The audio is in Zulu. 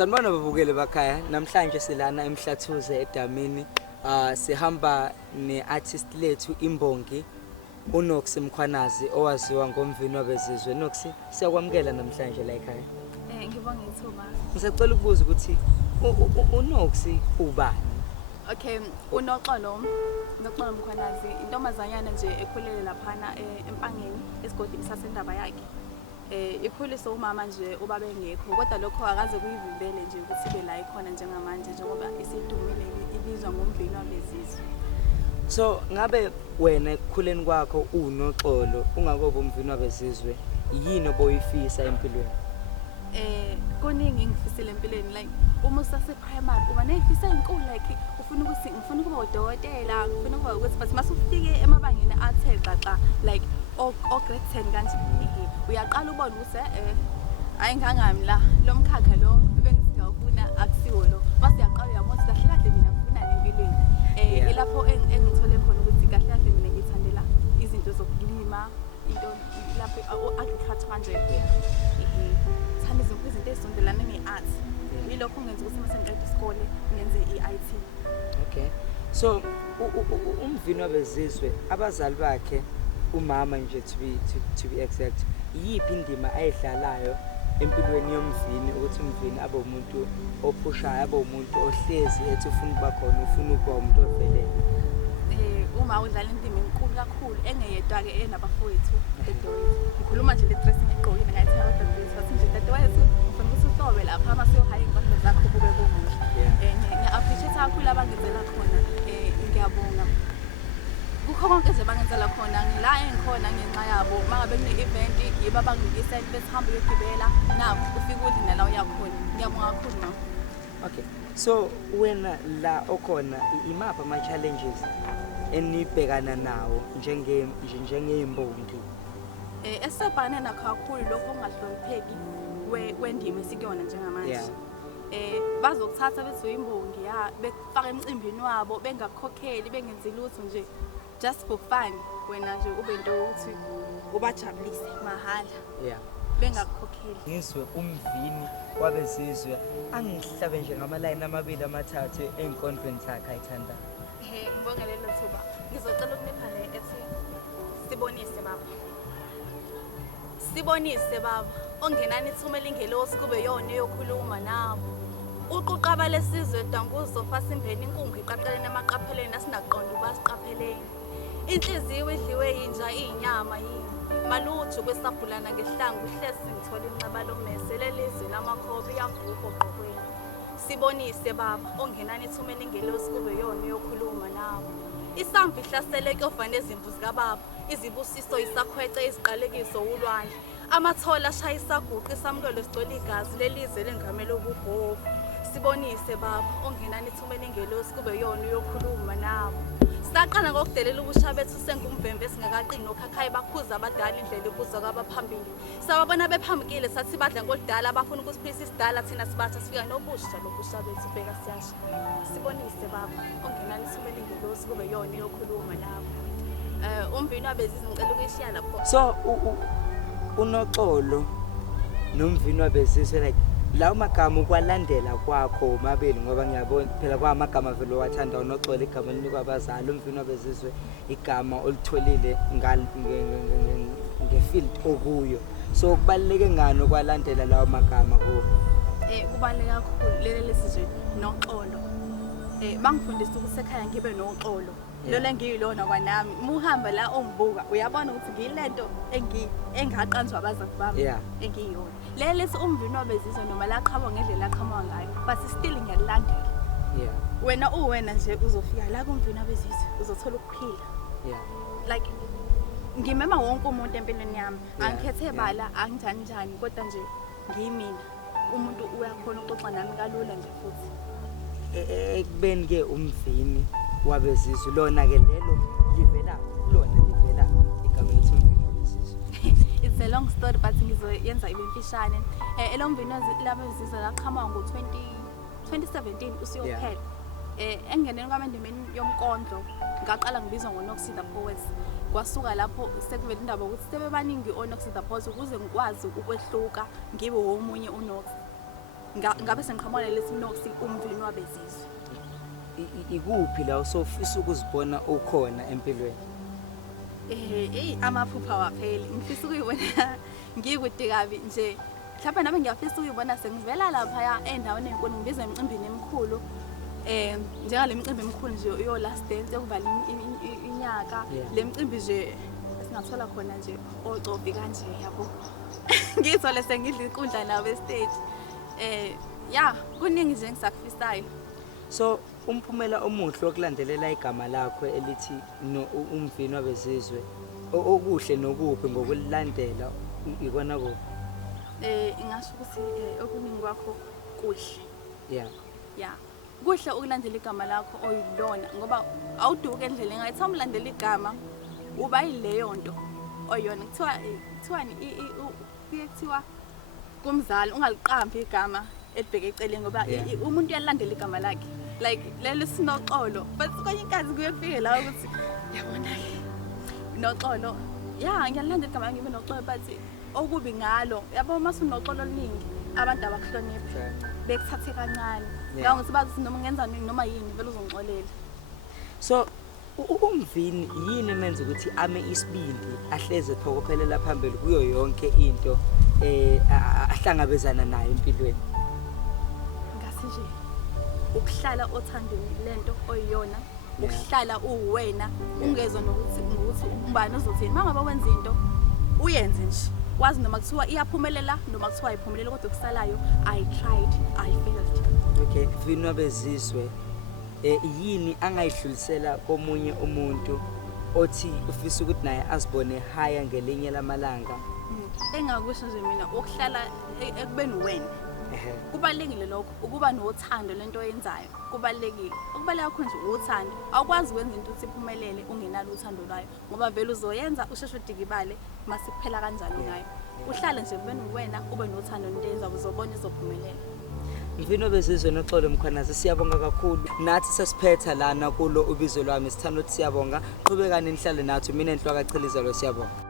Sanibona babukele bakhaya, namhlanje silana emhlathuze edamini. Sihamba ne-artist lethu imbongi uNoxie Mkhwanazi owaziwa ngomvini wabezizwe. Noxie, siyakwamukela namhlanje la ekhaya. Ngibonga ithuba. Ngisacela ukubuza ukuthi uNoxie ubani? Okay, uNoxolo Mkhwanazi intombazanyana nje ekhulele laphana empangeni esigodini sasendaba yakhe. Ikhuliswe umama nje ubabe ngekho kodwa lokho akaze kuyivimbele nje ukuthi ibe la ikhona njengamanje njengoba isidumile ibizwa ngomvini wabezizwe. So ngabe wena ekukhuleni kwakho uNoxolo ungakobe umvini wabezizwe yini oboyifisa empilweni? Kuningi ngifisile empilweni like uma usase primary uba neyifisa ezinkulu like ngifuna ukuba udokotela, ngifuna ukuba ukuthi but masufike emabangeni athe xaxa like grade 10 kanje uyaqala ubona ukuthi ayingangami la lo mkhakha lo bengizawufuna akusiwo lo mase uyaqala uyabona kahle kahle mina ngifuna empilweni ilapho engithole khona ukuthi kahle kahle mina ngithandela izinto zokulima into lapho agriculture manje thanda izinto ezisondelana ne-art yilokho ngenza ukuthi mase ngiqeda isikole ngenze i-IT. Okay, so umvini wabezizwe abazali bakhe umama nje to be exact yiphi indima ayidlalayo empilweni yomvini ukuthi umvini abe umuntu ophushayo, abe umuntu ohlezi ethi ufuna ukuba khona, ufuna ukuba umuntu ovelele? Uma udlala indima enkulu kakhulu engeyedwa ke enabafowethu edolweni. Ngikhuluma nje le dressing egqokile ngathi abadodana bathi nje dadewethu ufuna ukuthi usobe lapha ama seyohaya ingane zakho kube komuhle. Ngiya-appreciate kakhulu abangenzela khona, ngiyabonga. Kukho konke nje bangenzela khona ngila engikhona ngenxa yabo mangabe kune-event yibo abanginikisa besihambe uyogibela nabo ufike udli nala uyakhona. Ngiyabonga kakhulu mama. Okay, so wena la okhona imaphi ama-challenges enibhekana nawo njengey'mbongi? Esebhane nakho kakhulu lokho ongahlonipheki kwendima esikuyona njengamanje. Bazokuthatha bethi uyimbongi bekufaka emcimbini wabo bengakukhokheli bengenzi lutho nje just for fun, wena nje ube into ukuthi ubajabulise mahala bengakukhokheli. Ngizwe umvini wabezizwe angihlabe nje ngamalayini amabili amathathu enkondlweni zakhe ayithandayo. Ngibonga lelo thuba. Ngizocela ukunipha le ethi sibonise baba ongenani ithumela ingelosi kube yona eyokhuluma nabo. Uquqaba lesizwe danguzofa simbeni inkungu iqaqelene emaqapheleni asinaqonda ubasiqapheleni. Inhliziyo idliwe yinja iyinyama yini malutho kwesabhulana ngehlangu ihlezi ngithola inxeba lomese lelizwe lamakhobe yavuka oqokweni. Sibonise baba ongenani ithumela ingelosi kube yona eyokhuluma nabo. Isamvu ihlasele kova nezimvu zikababa, izibusiso isakhwece iziqalekiso ulwandle. Amathola ashaya isaguqa isamukelo sigcwele igazi lelizwe lengamela ububhovu. Sibonise baba ongenani ithumela ingelosi kube yona eyokhuluma nabo. Saqala ngokudelela ubusha bethu sengumvemve singakaqini nokhakhayi bakhuza abadala indlela ibuzwa kwabaphambili. Sababona bephambukile sathi badla ngoludala abafuna ukusiphisa isidala thina sibatha sifika nobusha lobusha bethu bheka siyasha. Sibonise baba ongenani ithumela ingelosi kube yona eyokhuluma nabo. Umvini wabezizwe ngicela ukuyishiya lapho. So uNoxolo nomvini wabezizwe like lawo magama ukwalandela kwakho omabili ngoba ngiyabona phela kwamagama vele wathanda uNoxolo igama linikwa abazali, umvini wabezizwe igama olitholile ngefield okuyo. So kubaluleke ngani okwalandela lawo magama kuwo? Kubaluleke kakhulu lelesizwe Noxolo. Bangifundisa ukuthi ekhaya ngibe noxolo. Lona ngiyilona kwanami. Muhamba la ongibuka uyabona ukuthi ngiyilento engaqanjwa abazali bami engiyona. Lelesi umvini wabezizwe noma laqhaba ngendlela aqhama ngayo but still ngiyalilandela. Wena uwena nje uzofika la kumvini wabezizwe uzothola ukuphila. Like ngimema wonke umuntu empilweni yami. Angikhethe bala angijani kodwa nje ngiyimina. Umuntu uyakhona uxoxa nami kalula nje futhi. Ekubeni ke umvini wabezizwe lona ke lelo livela igama lithi umvini wabezizwe. It's a long story but ngizoyenza ibe mfishane. Elomvini labezizwe laqhama ngo-2017 usiyophela. Engeneni kwami endimeni yomkondlo ngaqala ngibizwa ngoNoxie the Poet. Kwasuka lapho sekuvela indaba ukuthi sebebaningi oNoxie the Poet ukuze ngikwazi ukwehluka ngibe omunye uNoxie. ngabe sengiqhamuka nalesi Noxie umvini wabezizwe. Ikuphi la usofisa ukuzibona ukhona empilweni? Amaphupha wapheli. Ngifisa ukuyibona ngikude kabi nje. Mhlawumbe nami ngiyafisa ukuyibona sengivela lapha endaweni enkulu ngibizwe emcimbini emikhulu. Njengale micimbi emikhulu nje yo last dance yokuvala inyaka. Le micimbi nje singathola khona nje ocobi kanje yabo. Ngizole sengidla inkundla nawe stage. Kuningi nje ngisakufisayo. So umphumela omuhle wokulandelela igama lakho elithi umvini wabezizwe okuhle nokuphi ngokulandela ikona kuphi? Ingasho ukuthi okuningi kwakho kuhle. Yeah. Kuhle ukulandela igama lakho oyilona ngoba awuduke endleleni ngathi umlandela igama uba yileyo nto oyona kuthiwani kuthiwa kumzali ungaliqambi igama elibheke eceleni ngoba umuntu uyalandela igama lakhe like lelo sinoxolo but konke inkazi kuyefika la ukuthi yabona noxolo ngiyalandela igama lakhe ngibe noxolo but okubi ngalo yabo mase unoxolo oluningi abantu abakuhloniphi bekuthathe kancane ngokuthi bathi noma ngenza noma yini vele uzongixolela. So umvini yini emenza ukuthi ame isibindi ahleze phokophelela phambili kuyo yonke into ahlangabezana nayo empilweni? Ngasi nje ukuhlala othandweni lento oyiyona, ukuhlala uwena ungezwe nokuthi ubani uzothini mangabe wenza into uyenze nje wazi noma kuthiwa iyaphumelela noma kuthiwa ayiphumeleli kodwa kusalayo I tried, I failed. Okay, umvini wabezizwe yini angayidlulisela komunye umuntu othi ufisa ukuthi naye azibone higher ngelinye lamalanga? Engakusho nje mina ukuhlala ekubeni wena kubalekile lokho ukuba nothando lento oyenzayo kubalekile ukubaleka khona nje uthando awukwazi ukwenza into ukuthi iphumelele ungenalo uthando lwayo ngoba vele uzoyenza usheshe udikibale masikuphela kanjalo ngayo uhlale nje kubeni wena ube nothando into eyenza uzobona izophumelela. Umvini wabezizwe noxolo mkhwanazi siyabonga kakhulu nathi sesiphetha lana kulo ubizo lwami sithanda ukuthi siyabonga qhubekani nihlale nathi mina enhloko achilizelo siyabonga.